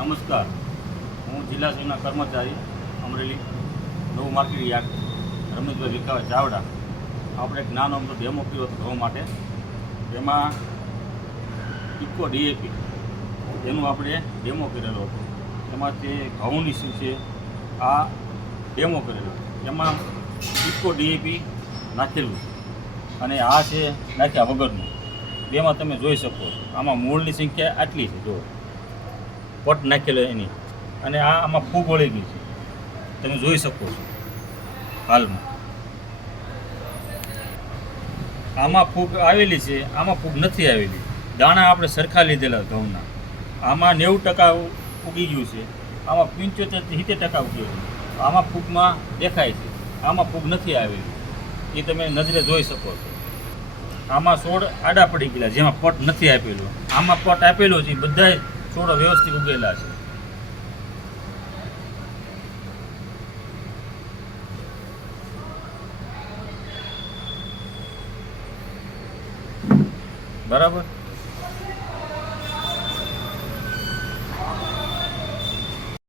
નમસ્કાર, હું જિલ્લા સંઘના કર્મચારી અમરેલી નવું માર્કેટ યાર્ડ રમેશભાઈ વિકાવા ચાવડા. આપણે એક નાનો અમથો ડેમો કર્યો હતો ઘઉં માટે. તેમાં ઇકો ડીએપી એનું આપણે ડેમો કરેલો હતો. એમાં તે ઘઉંની શું છે આ ડેમો કરેલો. એમાં ઇકો ડીએપી નાખેલું છે અને આ છે નાખ્યા વગરનું. બેમાં તમે જોઈ શકો છો. આમાં મૂળની સંખ્યા આટલી છે, જો પટ નાખેલો એની, અને આમાં ફૂગ વળી ગઈ છે, તમે જોઈ શકો છો. હાલમાં આમાં ફૂગ આવેલી છે, આમાં ફૂગ નથી આવેલી. દાણા આપણે સરખા લીધેલા ઘઉંના. આમાં 90% ઉગી ગયું છે, આમાં 75-70% ઉગી ગયું. આમાં ફૂગમાં દેખાય છે, આમાં ફૂગ નથી આવેલી, એ તમે નજરે જોઈ શકો છો. આમાં છોડ આડા પડી ગયેલા જેમાં પટ નથી આપેલો. આમાં પટ આપેલો છે, બધા છોડો વ્યવસ્થિત ઉગેલા છે. બરાબર.